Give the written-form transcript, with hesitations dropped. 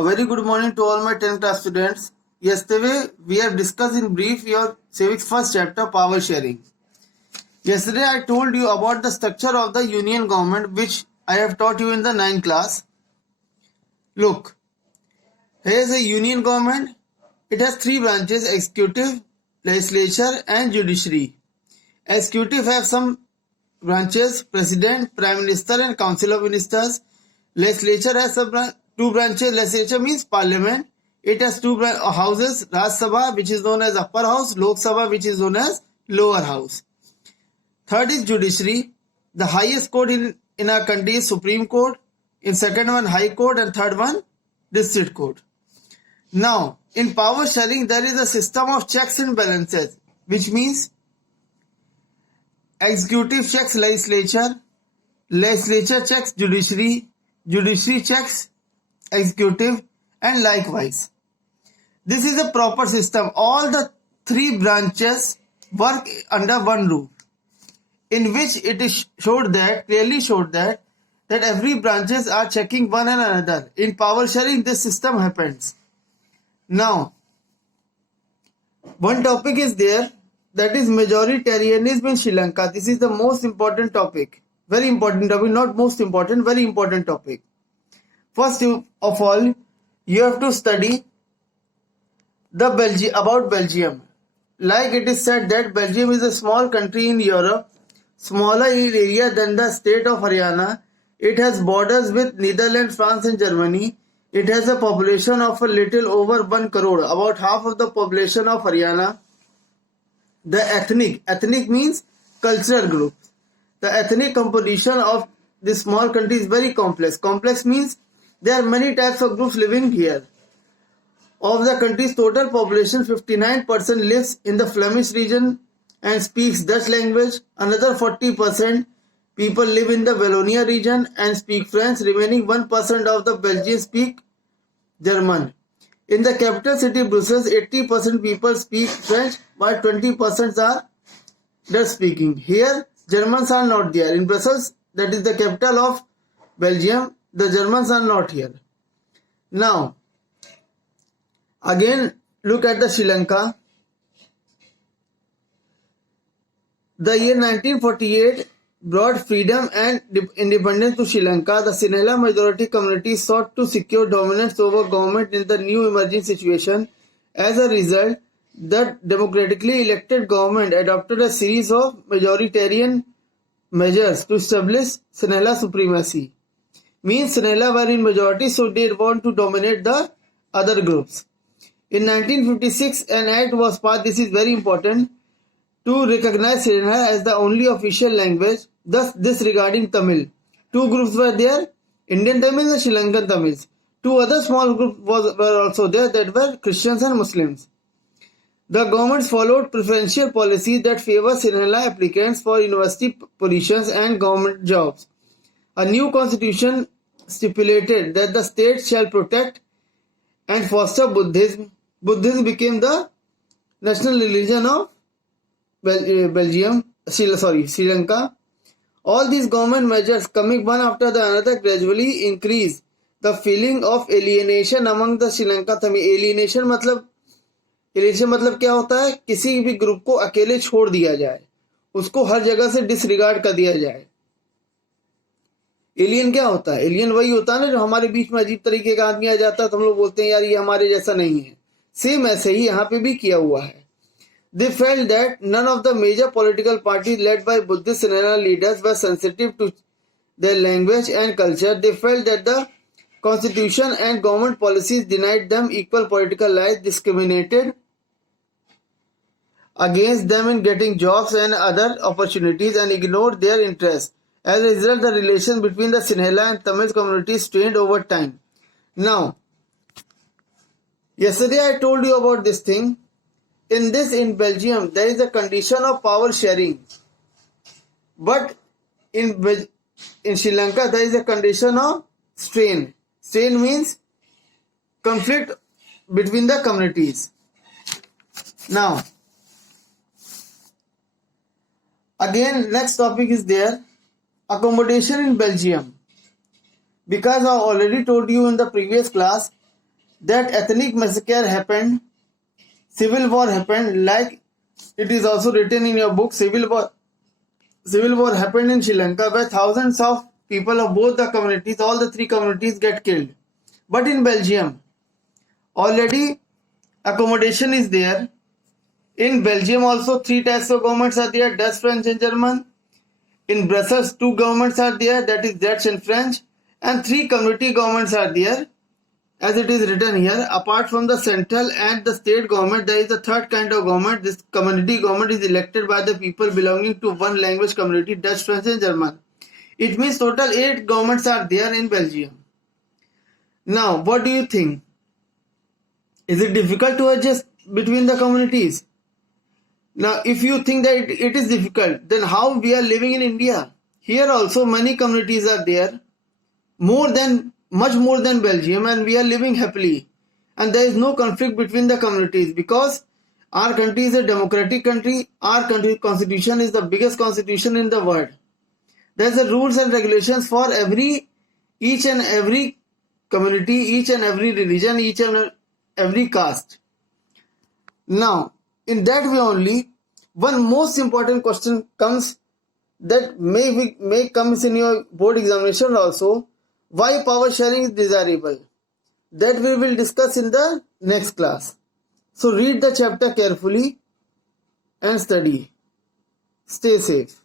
A very good morning to all my 10th class students. Yesterday, we have discussed in brief your civics first chapter, power sharing. Yesterday, I told you about the structure of the union government, which I have taught you in the 9th class. Look, here is a union government. It has three branches: executive, legislature, and judiciary. Executive have some branches: president, prime minister, and council of ministers. Legislature has two branches. Legislature means parliament. It has two houses: Raj Sabha, which is known as upper house; Lok Sabha, which is known as lower house. Third is judiciary. The highest court in our country is Supreme Court. In second one, High Court, and third one, District Court. Now, in power sharing, there is a system of checks and balances, which means executive checks legislature, legislature checks judiciary, judiciary checks executive, and likewise. This is a proper system. All the three branches work under one roof, in which it is clearly showed that every branches are checking one another. In power sharing, this system happens. Now, one topic is there, that is majoritarianism in Sri Lanka. This is the most important topic. Very important topic, not most important, very important topic. First of all, you have to study about Belgium. Like it is said that Belgium is a small country in Europe, smaller in area than the state of Haryana. It has borders with Netherlands, France, and Germany. It has a population of a little over 1 crore, about half of the population of Haryana. The ethnic means cultural groups. The ethnic composition of this small country is very complex. Complex means there are many types of groups living here. Of the country's total population, 59% lives in the Flemish region and speaks Dutch language. Another 40% people live in the Wallonia region and speak French. Remaining 1% of the Belgians speak German. In the capital city Brussels, 80% people speak French, while 20% are Dutch speaking. Here, Germans are not there. In Brussels, that is the capital of Belgium, the Germans are not here. Now, again, look at the Sri Lanka. The year 1948 brought freedom and independence to Sri Lanka. The Sinhala majority community sought to secure dominance over government in the new emerging situation. As a result, the democratically elected government adopted a series of majoritarian measures to establish Sinhala supremacy. Means Sinhala were in majority, so they want to dominate the other groups. In 1956, an act was passed, this is very important, to recognize Sinhala as the only official language, thus disregarding Tamil. Two groups were there, Indian Tamils and Sri Lankan Tamils. Two other small groups were also there, that were Christians and Muslims. The government followed preferential policies that favor Sinhala applicants for university positions and government jobs. A new constitution stipulated that the state shall protect and foster Buddhism. Buddhism became the national religion of Sri Lanka. All these government measures coming one after the another gradually increase the feeling of alienation among the Sri Lanka Tamil. Alienation मतलब क्या होता है? किसी भी group को अकेले छोड़ दिया जाए, उसको हर जगह से डिसरिगार्ड कर दिया जाए. एलियन क्या होता है? एलियन वही होता है ना जो हमारे बीच में अजीब तरीके का आदमी आ जाता है तो हम लोग बोलते हैं यार ये हमारे जैसा नहीं है. सेम ऐसे ही यहाँ पे भी किया हुआ है. They felt that none of the major political parties led by Buddhist Sinhala leaders were sensitive to their language and culture. They felt that the constitution and government policies denied them equal political rights, discriminated against them in getting jobs and other opportunities, and ignored their interests. As a result, the relations between the Sinhala and Tamil communities strained over time. Now, yesterday I told you about this thing. In Belgium, there is a condition of power sharing. But in Sri Lanka, there is a condition of strain. Strain means conflict between the communities. Now, again, next topic is there. Accommodation in Belgium. Because I already told you in the previous class that ethnic massacre happened, civil war happened, like it is also written in your book, civil war happened in Sri Lanka where thousands of people of both the communities, all the three communities get killed. But in Belgium, already accommodation is there. In Belgium also three types of governments are there, Dutch, French and German. In Brussels, two governments are there, that is Dutch and French, and three community governments are there, as it is written here. Apart from the central and the state government, there is a third kind of government. This community government is elected by the people belonging to one language community, Dutch, French and German. It means total 8 governments are there in Belgium. Now, what do you think? Is it difficult to adjust between the communities? Now, if you think that it is difficult, then how we are living in India? Here also many communities are there, much more than Belgium, and we are living happily. And there is no conflict between the communities because our country is a democratic country. Our country constitution is the biggest constitution in the world. There is a rules and regulations for each and every community, each and every religion, each and every caste. Now, in that way only, one most important question comes that may comes in your board examination also. Why power sharing is desirable? That we will discuss in the next class. So read the chapter carefully and study. Stay safe.